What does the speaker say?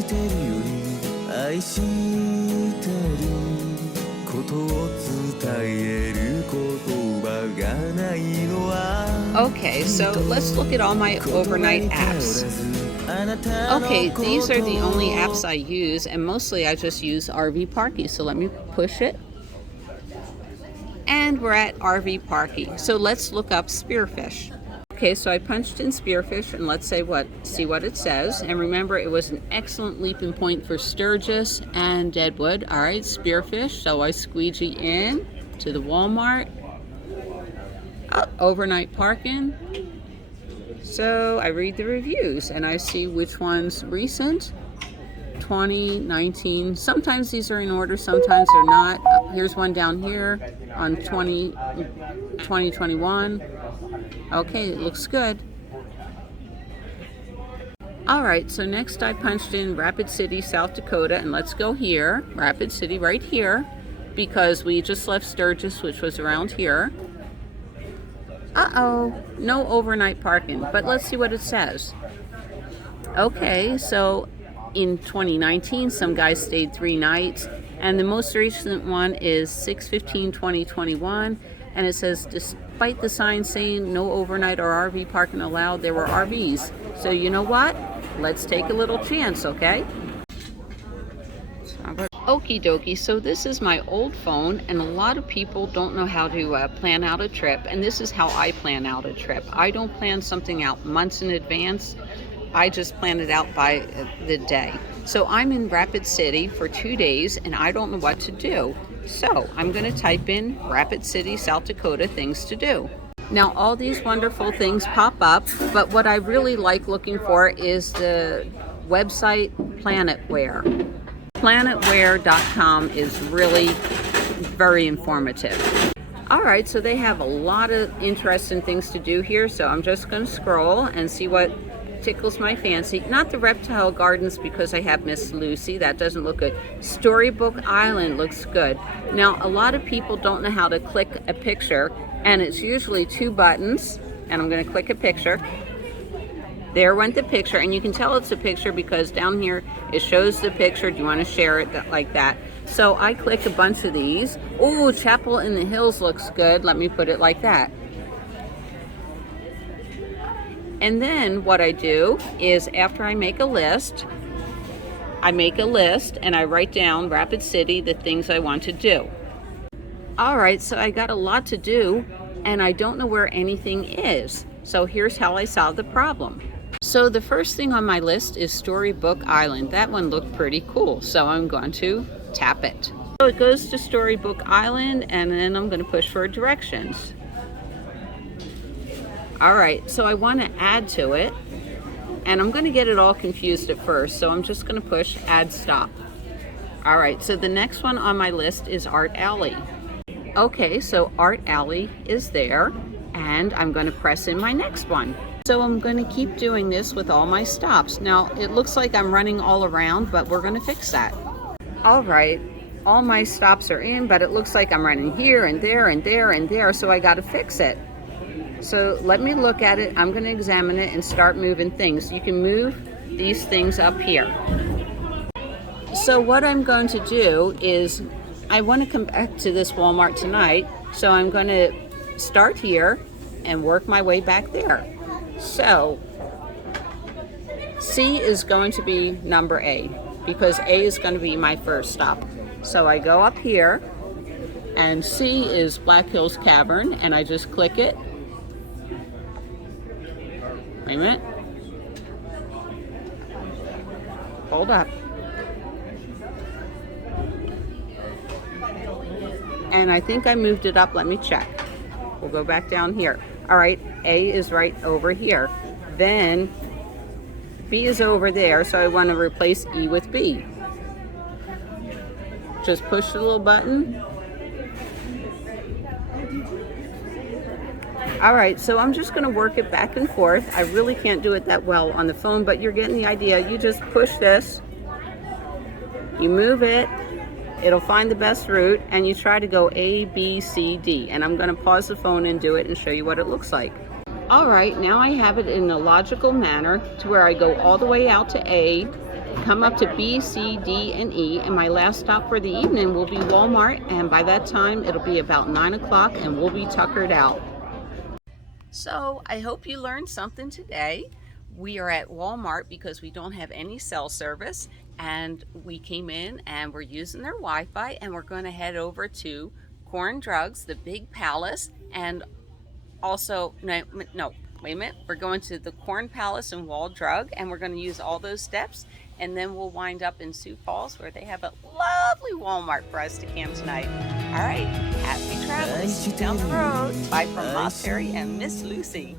してるより愛してることを伝える言葉がないのは Okay, so let's look at all my overnight apps. Okay, these are the only apps I use, and mostly I just use RV Parky. So let me push it. And we're at RV Parky. So let's look up spearfish. Okay, so I punched in spearfish, and let's see what it says. And remember, it was an excellent leaping point for sturgis and deadwood. All right, spearfish. So I squeegee in to the Walmart. Oh, overnight parking. So I read the reviews and I see which one's recent. 2019. Sometimes these are in order, sometimes they're not. Here's one down here on 2021. Okay, it looks good. All right, so next I punched in Rapid City, South Dakota, and let's go here. Rapid City right here, because we just left Sturgis, which was around here. Uh-oh, no overnight parking, but let's see what it says. Okay, so in 2019, some guys stayed 3 nights, and the most recent one is 6/15/2021, and it says, despite the sign saying no overnight or RV parking allowed, there were RVs. So you know what? Let's take a little chance, okay? Okie dokie, so this is my old phone, and a lot of people don't know how to plan out a trip, and this is how I plan out a trip. I don't plan something out months in advance. I just plan it out by the day. So I'm in Rapid City for 2 days, and I don't know what to do. So I'm going to type in Rapid City, South Dakota, things to do. Now all these wonderful things pop up, but what I really like looking for is the website Planetware. Planetware.com is really very informative. All right, so they have a lot of interesting things to do here, so I'm just going to scroll and see what tickles my fancy. Not the reptile gardens because I have Miss Lucy. That doesn't look good. Storybook Island looks good. Now, a lot of people don't know how to click a picture, and it's usually 2 buttons, and I'm going to click a picture. There went the picture, and you can tell it's a picture because down here it shows the picture. Do you want to share it like that? So I click a bunch of these. Oh, Chapel in the Hills looks good. Let me put it like that. And then what I do is after I make a list and I write down Rapid City, the things I want to do. All right, so I got a lot to do and I don't know where anything is. So here's how I solve the problem. So the first thing on my list is Storybook Island. That one looked pretty cool, so I'm going to tap it. So it goes to Storybook Island, and then I'm going to push for directions. All right, so I want to add to it, and I'm going to get it all confused at first, so I'm just going to push Add Stop. All right, so the next one on my list is Art Alley. Okay, so Art Alley is there, and I'm going to press in my next one. So I'm going to keep doing this with all my stops. Now, it looks like I'm running all around, but we're going to fix that. All right, all my stops are in, but it looks like I'm running here and there and there and there, so I got to fix it. So let me look at it. I'm going to examine it and start moving things. You can move these things up here. So what I'm going to do is I want to come back to this Walmart tonight, so I'm going to start here and work my way back there. So C is going to be number A because A is going to be my first stop. So I go up here and C is Black Hills Cavern and I just click it. Wait a minute. Hold up. And I think I moved it up. Let me check. We'll go back down here. All right, A is right over here. Then B is over there, so I want to replace E with B. Just push the little button. All right, so I'm just going to work it back and forth. I really can't do it that well on the phone, but you're getting the idea. You just push this, you move it, it'll find the best route, and you try to go A, B, C, D. And I'm going to pause the phone and do it and show you what it looks like. All right, now I have it in a logical manner to where I go all the way out to A, come up to B, C, D, and E, and my last stop for the evening will be Walmart, and by that time it'll be about 9 o'clock and we'll be tuckered out. So I hope you learned something today. We are at Walmart because we don't have any cell service, and we came in and we're using their Wi-Fi, and we're going to head over to Corn Drugs, the big palace, and also, no, wait a minute. We're going to the Corn Palace and Wall Drug, and we're going to use all those steps, and then we'll wind up in Sioux Falls where they have a lovely Walmart for us to camp tonight. All right, happy traveling. See you down the road. Bye from Moss Terry and Miss Lucy.